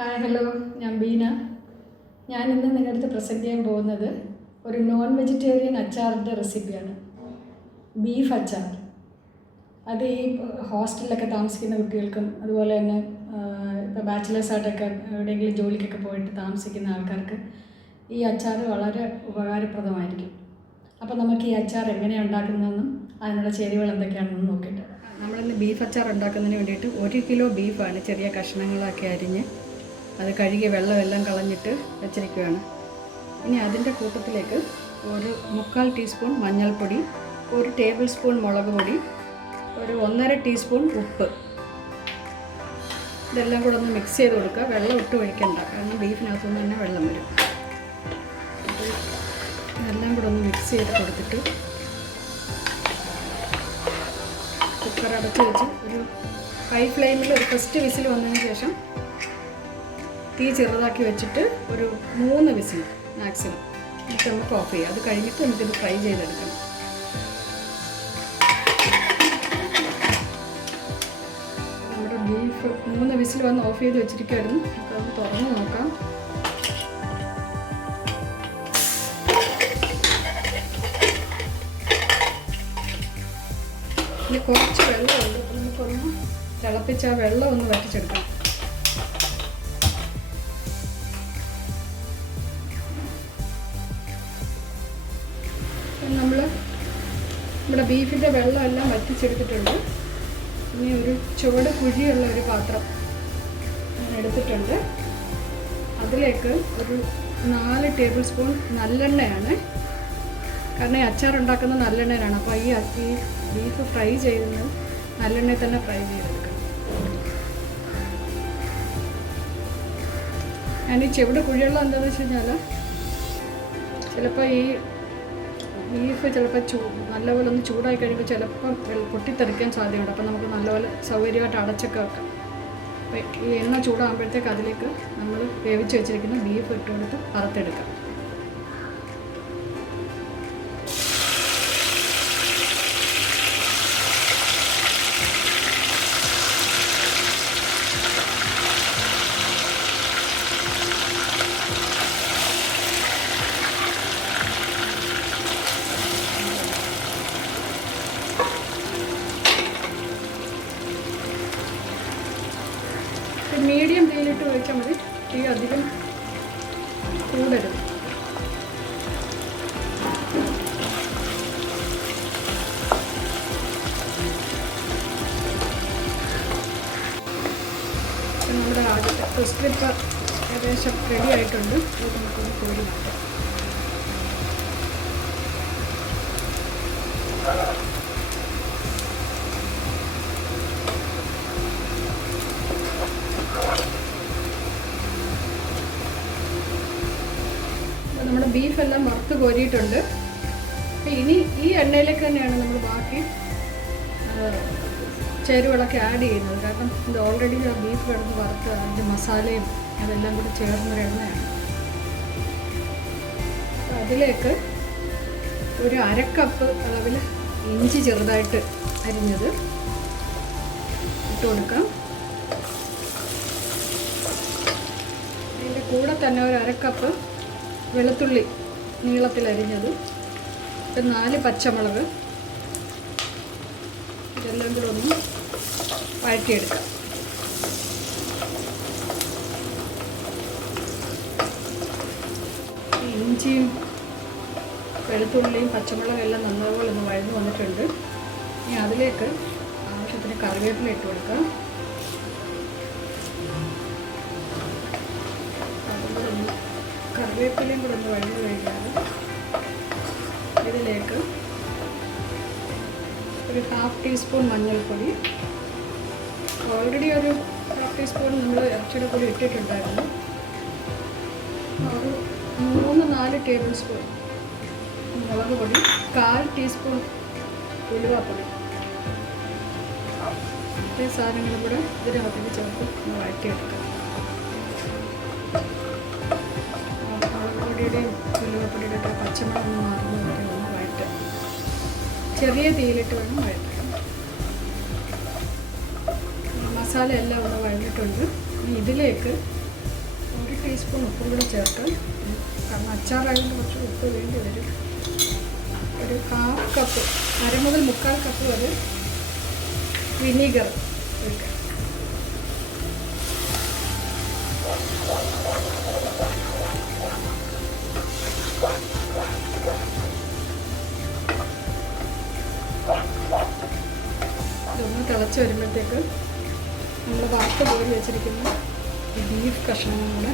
Hi hello, ഞാൻ ബീന. ഞാൻ ഇന്ന് നിങ്ങളുടെ അടുത്ത് പ്രസൻറ്റ് ചെയ്യാൻ പോകുന്നത് ഒരു നോൺ വെജിറ്റേറിയൻ അച്ചാറിൻ്റെ റെസിപ്പിയാണ്. ബീഫ് അച്ചാർ. അത് ഈ ഹോസ്റ്റലിലൊക്കെ താമസിക്കുന്ന കുട്ടികൾക്കും അതുപോലെ തന്നെ ഇപ്പോൾ ബാച്ചിലേഴ്സായിട്ടൊക്കെ എവിടെയെങ്കിലും ജോലിക്കൊക്കെ പോയിട്ട് താമസിക്കുന്ന ആൾക്കാർക്ക് ഈ അച്ചാർ വളരെ ഉപകാരപ്രദമായിരിക്കും. അപ്പോൾ നമുക്ക് ഈ അച്ചാർ എങ്ങനെയാണ് ഉണ്ടാക്കുന്നതെന്നും അതിനുള്ള ചേരുവകൾ എന്തൊക്കെയാണെന്നും നോക്കിയിട്ട് നമ്മളിന്ന് ബീഫ് അച്ചാർ ഉണ്ടാക്കുന്നതിന് വേണ്ടിയിട്ട് 1 കിലോ ബീഫാണ് ചെറിയ കഷ്ണങ്ങളാക്കി അരിഞ്ഞ് അത് കഴുകി വെള്ളമെല്ലാം കളഞ്ഞിട്ട് വെച്ചിരിക്കുകയാണ്. ഇനി അതിൻ്റെ കൂട്ടത്തിലേക്ക് ഒരു 3/4 ടീസ്പൂൺ മഞ്ഞൾപ്പൊടി, 1 ടേബിൾ സ്പൂൺ മുളക് പൊടി, ഒരു 1.5 ടീസ്പൂൺ ഉപ്പ്, ഇതെല്ലാം കൂടെ ഒന്ന് മിക്സ് ചെയ്ത് കൊടുക്കുക. വെള്ളം ഇട്ട് ഒഴിക്കണ്ട, കാരണം ബീഫിനകത്തുനിന്ന് തന്നെ വെള്ളം വരും. ഇതെല്ലാം കൂടെ ഒന്ന് മിക്സ് ചെയ്ത് കൊടുത്തിട്ട് കുക്കർ അടച്ച് വെച്ച് ഒരു ഹൈ ഫ്ലെയിമിൽ ഒരു ഫസ്റ്റ് വിസിൽ വന്നതിന് ശേഷം തീ ചെറുതാക്കി വെച്ചിട്ട് ഒരു 3 വിസിൽ മാക്സിമം എന്നിട്ട് നമുക്ക് ഓഫ് ചെയ്യാം. അത് കഴിഞ്ഞിട്ട് നമുക്കിത് ഫ്രൈ ചെയ്തെടുക്കണം. നമ്മുടെ ബീഫ് 3 വിസിൽ വന്ന് ഓഫ് ചെയ്ത് വെച്ചിരിക്കുകയായിരുന്നു. നമുക്കത് തുറന്ന് നോക്കാം. ഇനി കുറച്ച് വെള്ളമുണ്ട്, അപ്പോൾ നമുക്കൊന്ന് തിളപ്പിച്ച് ആ വെള്ളം ഒന്ന് വറ്റിച്ചെടുക്കണം. നമ്മുടെ ബീഫിൻ്റെ വെള്ളമെല്ലാം വറ്റിച്ചെടുത്തിട്ടുണ്ട്. ഇനി ഒരു ചുവട് കുഴിയുള്ള ഒരു പാത്രം ഞാൻ എടുത്തിട്ടുണ്ട്. അതിലേക്ക് ഒരു 4 ടേബിൾ സ്പൂൺ നല്ലെണ്ണയാണ്, കാരണം ഈ അച്ചാർ ഉണ്ടാക്കുന്നത് നല്ലെണ്ണയിലാണ്. അപ്പോൾ ഈ ബീഫ് ഫ്രൈ ചെയ്യുന്നത് നല്ലെണ്ണയിൽ തന്നെ ഫ്രൈ ചെയ്തെടുക്കണം. ഞാൻ ഈ ചുവട് കുഴിയുള്ള എന്താണെന്ന് വെച്ച് കഴിഞ്ഞാൽ ചിലപ്പോൾ ഈ ബീഫ് നല്ലപോലെ ഒന്ന് ചൂടായി കഴിയുമ്പോൾ ചിലപ്പം പൊട്ടിത്തെറിക്കാൻ സാധ്യതയുണ്ട്. അപ്പോൾ നമുക്ക് നല്ലപോലെ സൗകര്യമായിട്ട് അടച്ചൊക്കെ വെക്കാം. അപ്പോൾ ഈ എണ്ണ ചൂടാകുമ്പോഴത്തേക്ക് അതിലേക്ക് നമ്മൾ വേവിച്ച് വെച്ചിരിക്കുന്ന ബീഫ് ഇട്ട് കൊടുത്ത് വറുത്തെടുക്കാം. മീഡിയം തീയിലിട്ട് ഒഴിച്ചാൽ മതി, തീ അധികം കൂടരുത്. നമ്മുടെ ആദ്യത്തെ ക്രിസ്പി ഏകദേശം റെഡി ആയിട്ടുണ്ട്. അത് നമുക്കൊന്ന് കോരി മാറ്റാം. നമ്മുടെ ബീഫെല്ലാം വറുത്ത് കോരിയിട്ടുണ്ട്. ഇനി ഈ എണ്ണയിലേക്ക് തന്നെയാണ് നമ്മൾ ബാക്കി ചേരുവകളൊക്കെ ആഡ് ചെയ്യുന്നത്. കാരണം ഇത് ഓൾറെഡി ബീഫ് കിടന്ന് വറുത്ത് അതിൻ്റെ മസാലയും അതെല്ലാം കൂടി ചേർന്നൊരു എണ്ണയാണ്. അതിലേക്ക് ഒരു 1/2 കപ്പ് അളവിൽ ഇഞ്ചി ചെറുതായിട്ട് അരിഞ്ഞത് ഇട്ട് കൊടുക്കാം. അതിൻ്റെ കൂടെ തന്നെ ഒരു 1/2 കപ്പ് വെളുത്തുള്ളി നീളത്തിലരിഞ്ഞത്, 4 പച്ചമുളക്, ഇതെല്ലാം കൂടെ ഒന്ന് വഴറ്റിയെടുക്കാം. ഇഞ്ചിയും വെളുത്തുള്ളിയും പച്ചമുളകും എല്ലാം നന്നതുപോലെ ഒന്ന് വഴന്നു വന്നിട്ടുണ്ട്. ഇനി അതിലേക്ക് ആവശ്യത്തിന് കറിവേപ്പില ഇട്ട് കൊടുക്കാം. കറിവേപ്പിലയും കൂടെ ഒന്ന് വഴന്നു കഴിഞ്ഞാൽ ഇതിലേക്ക് ഒരു 1/2 ടീസ്പൂൺ മഞ്ഞൾപ്പൊടി, ഓൾറെഡി ഒരു 1/2 ടീസ്പൂൺ നമ്മൾ ഇറച്ചിയുടെ പൊടി ഇട്ടിട്ടുണ്ടായിരുന്നു. ഒരു 3-4 ടേബിൾ സ്പൂൺ മുളക് പൊടി, 1/4 ടീസ്പൂൺ ഉലുവാപ്പൊടി, ഇത്രയും സാധനങ്ങളും കൂടെ ഇതിനകത്തേക്ക് ചേർത്ത് ഒന്ന് വഴറ്റിയെടുക്കാം. പൊടിയുടെയും ഉലുവപ്പൊടിയുടെ ഒക്കെ പച്ചമുളക് ഒന്ന് മാറുന്നത് വരെ ഒന്ന് വഴറ്റാം. ചെറിയ തീയിലിട്ട് വേണം വഴറ്റാൻ. മസാല എല്ലാം ഒന്ന് വഴഞ്ഞിട്ടുണ്ട്. ഇതിലേക്ക് ടീസ്പൂൺ ഉപ്പും കൂടെ ചേർക്കാം. കാരണം അച്ചാറായതുകൊണ്ട് കുറച്ച് ഉപ്പ് വേണ്ടി വരും. ഒരു 1/2 കപ്പ്, 1/2 മുതൽ 3/4 കപ്പ് വരെ വിനീഗർ ഒഴിക്കാം. ഇതൊന്ന് തിളച്ച് വരുമ്പോഴത്തേക്ക് നമ്മൾ വറുത്ത് കോരി വെച്ചിരിക്കുന്ന ഈ ബീഫ് കഷ്ണങ്ങൾ കൂടെ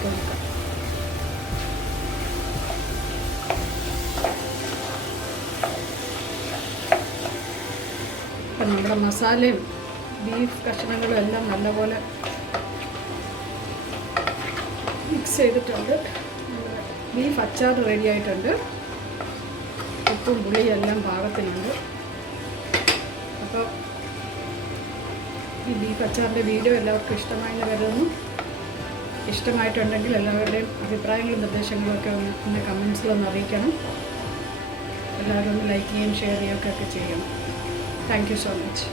കൊടുക്കാം. അപ്പം നമ്മുടെ മസാലയും ബീഫ് കഷ്ണങ്ങളും എല്ലാം നല്ലപോലെ മിക്സ് ചെയ്തിട്ടുണ്ട്. ബീഫ് അച്ചാർ റെഡി ആയിട്ടുണ്ട്. ഉപ്പും പുളിയും എല്ലാം പാകത്തിനുണ്ട്. അപ്പോൾ ഈ ബീഫ് അച്ചാറിൻ്റെ വീഡിയോ എല്ലാവർക്കും ഇഷ്ടമായെന്ന് കരുതുന്നു. ഇഷ്ടമായിട്ടുണ്ടെങ്കിൽ എല്ലാവരുടെയും അഭിപ്രായങ്ങളും നിർദ്ദേശങ്ങളും ഒക്കെ ഒന്ന് കമൻസിലൊന്ന് അറിയിക്കണം. എല്ലാവരും ഒന്ന് ലൈക്ക് ചെയ്യുകയും ഷെയർ ചെയ്യുകയൊക്കെ ചെയ്യണം. Thank you so much.